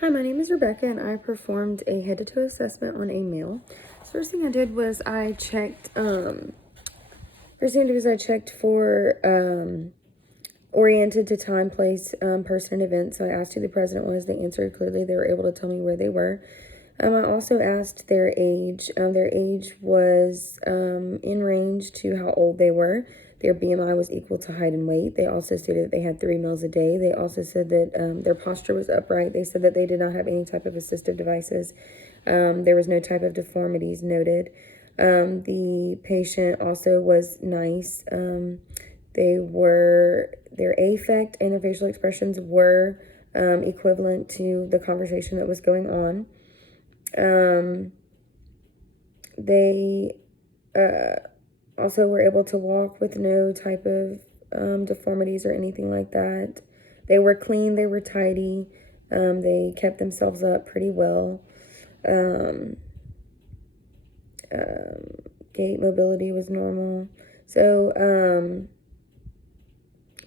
Hi, my name is Rebecca, and I performed a head-to-toe assessment on a male. So first thing I did was I checked. For oriented to time, place, person, and event. So I asked who the president was. They answered clearly. They were able to tell me where they were. I also asked their age. Their age was in range to how old they were. Their BMI was equal to height and weight. They also stated that they had 3 meals a day. They also said that their posture was upright. They said that they did not have any type of assistive devices. There was no type of deformities noted. The patient also was nice. Their affect and their facial expressions were equivalent to the conversation that was going on. They also were able to walk with no type of deformities or anything like that. They were clean, they were tidy, they kept themselves up pretty well. Gait mobility was normal. So,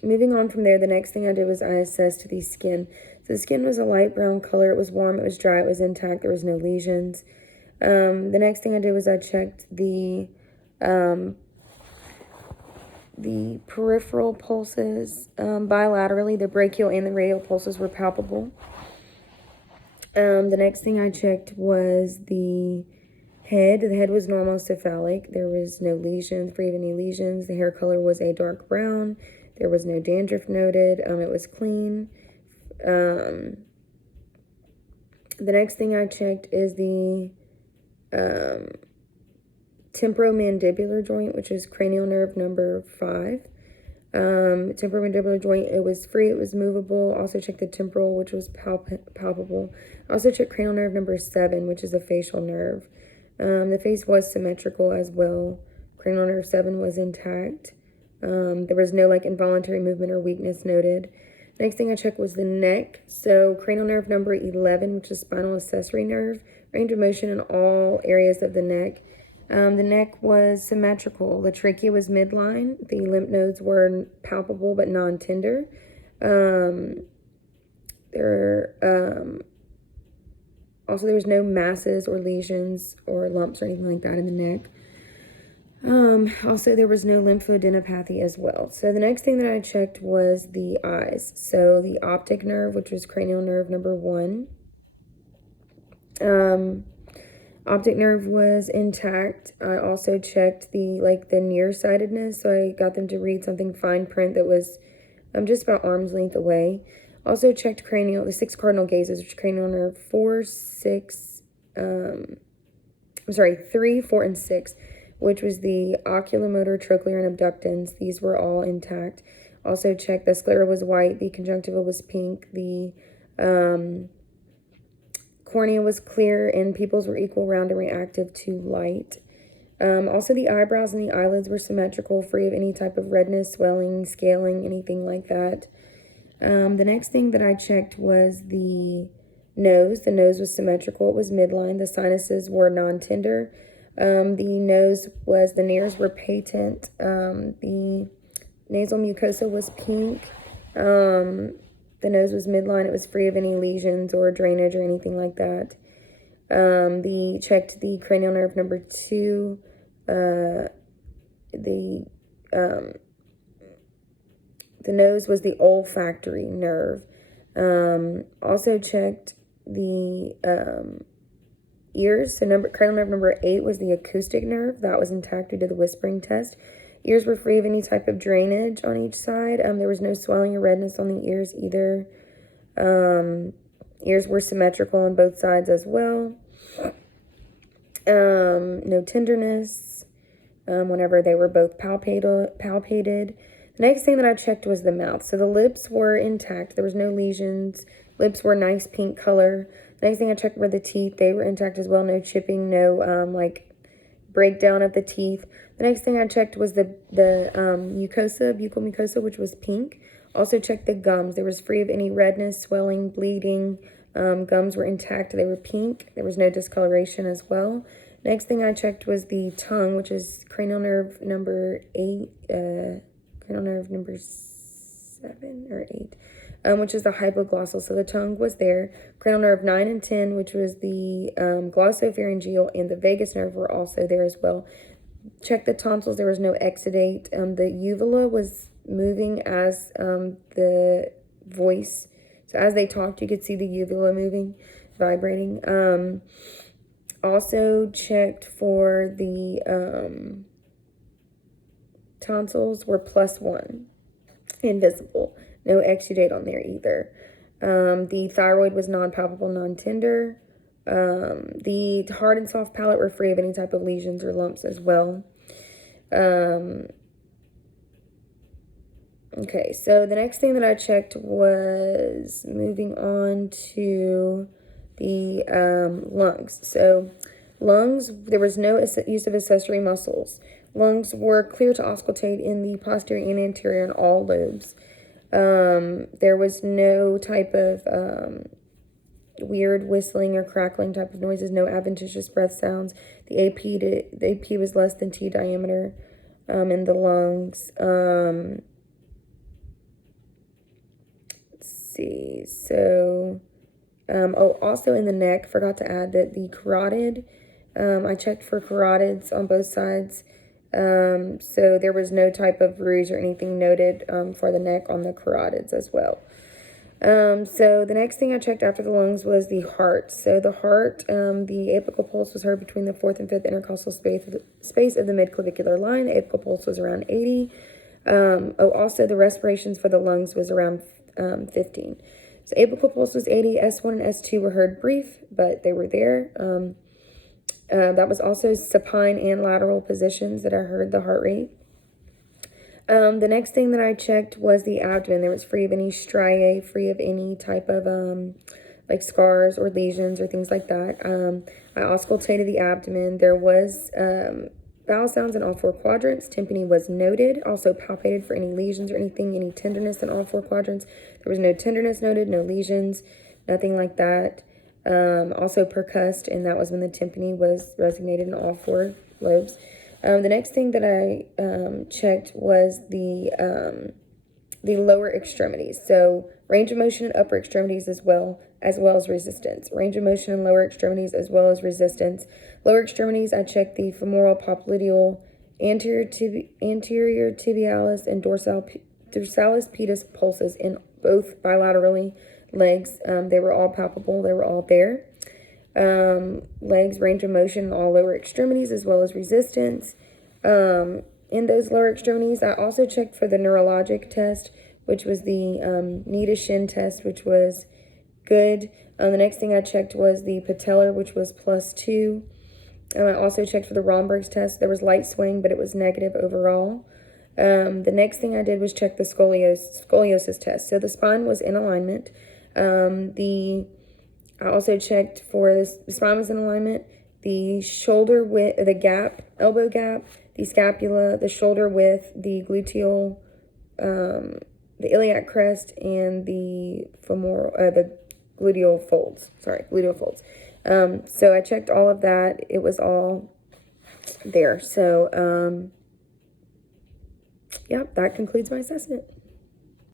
moving on from there, the next thing I did was I assessed the skin. So the skin was a light brown color. It was warm, it was dry, it was intact, there was no lesions. The next thing I did was I checked the peripheral pulses bilaterally. The brachial and the radial pulses were palpable. The next thing I checked was the head. The head was normocephalic. There was no lesions, free of any lesions. The hair color was a dark brown. There was no dandruff noted. It was clean. The next thing I checked is the temporomandibular joint, which is cranial nerve number 5. Temporomandibular joint, it was free, it was movable. Also checked the temporal, which was palpable. Also checked cranial nerve number 7, which is a facial nerve. The face was symmetrical as well. Cranial nerve 7 was intact. There was no involuntary movement or weakness noted. Next thing I checked was the neck. So cranial nerve number 11, which is spinal accessory nerve, range of motion in all areas of the neck. The neck was symmetrical. The trachea was midline. The lymph nodes were palpable but non-tender. Also, there was no masses or lesions or lumps or anything like that in the neck. Also, there was no lymphadenopathy as well. So the next thing that I checked was the eyes. So the optic nerve, which was cranial nerve number 1. Optic nerve was intact. I also checked the nearsightedness. So I got them to read something fine print that was just about arm's length away. Also checked the 6 cardinal gazes, which is cranial nerve 3, 4, and 6, which was the oculomotor, trochlear, and abductans. These were all intact. Also checked the sclera was white, the conjunctiva was pink, the cornea was clear, and pupils were equal, round, and reactive to light. Also, the eyebrows and the eyelids were symmetrical, free of any type of redness, swelling, scaling, anything like that. The next thing that I checked was the nose. The nose was symmetrical. It was midline. The sinuses were non-tender. The nares were patent. The nasal mucosa was pink. The nose was midline. It was free of any lesions or drainage or anything like that. Checked the cranial nerve number 2. The nose was the olfactory nerve. Also checked the ears. So cranial nerve number 8 was the acoustic nerve. That was intact due to the whispering test. Ears were free of any type of drainage on each side. There was no swelling or redness on the ears either. Ears were symmetrical on both sides as well. No tenderness whenever they were both palpated. The next thing that I checked was the mouth. So the lips were intact. There was no lesions. Lips were nice pink color. The next thing I checked were the teeth. They were intact as well. No chipping, no breakdown of the teeth. The next thing I checked was the buccal mucosa, which was pink. Also checked the gums. There was free of any redness, swelling, bleeding. Gums were intact. They were pink. There was no discoloration as well. Next thing I checked was the tongue, which is cranial nerve number 8. Cranial nerve number 7 or 8. which is the hypoglossal. So the tongue was there. Cranial nerve 9 and 10, which was the glossopharyngeal, and the vagus nerve were also there as well. Check the tonsils. There was no exudate. The uvula was moving as the voice. So as they talked, you could see the uvula moving, vibrating. Also checked for the tonsils were +1, invisible. No exudate on there either. The thyroid was non-palpable, non-tender. The hard and soft palate were free of any type of lesions or lumps as well. Okay, so the next thing that I checked was moving on to the lungs. So lungs, there was no use of accessory muscles. Lungs were clear to auscultate in the posterior and anterior in all lobes. There was no type of weird whistling or crackling type of noises, no adventitious breath sounds. The AP was less than T diameter in the lungs. Let's see. So, also in the neck, forgot to add that the carotid, I checked for carotids on both sides. So there was no type of bruise or anything noted for the neck on the carotids as well. So the next thing I checked after the lungs was the heart. So the heart, the apical pulse was heard between the 4th and 5th intercostal space of the midclavicular line. The apical pulse was around 80. Also the respirations for the lungs was around 15. So apical pulse was 80. S1 and S2 were heard brief, but they were there. That was also supine and lateral positions that I heard the heart rate. The next thing that I checked was the abdomen. There was free of any striae, free of any type of like scars or lesions or things like that. I auscultated the abdomen. There was vowel sounds in all 4 quadrants. Tympany was noted. Also palpated for any lesions or anything, any tenderness in all 4 quadrants. There was no tenderness noted, no lesions, nothing like that. Also percussed, and that was when the tympany was resonated in all 4 lobes. The next thing that I checked was the lower extremities. So range of motion in upper extremities as well as resistance. Range of motion in lower extremities as well as resistance. Lower extremities, I checked the femoral popliteal, anterior tibialis, and dorsalis pedis pulses in both bilaterally legs. They were all palpable. They were all there. Legs, range of motion in all lower extremities as well as resistance. In those lower extremities, I also checked for the neurologic test, which was the Nida-Shin test, which was good. The next thing I checked was the patellar, which was +2. I also checked for the Romberg's test. There was light swing, but it was negative overall. The next thing I did was check the scoliosis test. So the spine was in alignment. I also checked for the spine was in alignment, the shoulder width, the gap, elbow gap, the scapula, the shoulder width, the gluteal, the iliac crest, and the femoral, the gluteal folds. So I checked all of that. It was all there. So, yeah, that concludes my assessment.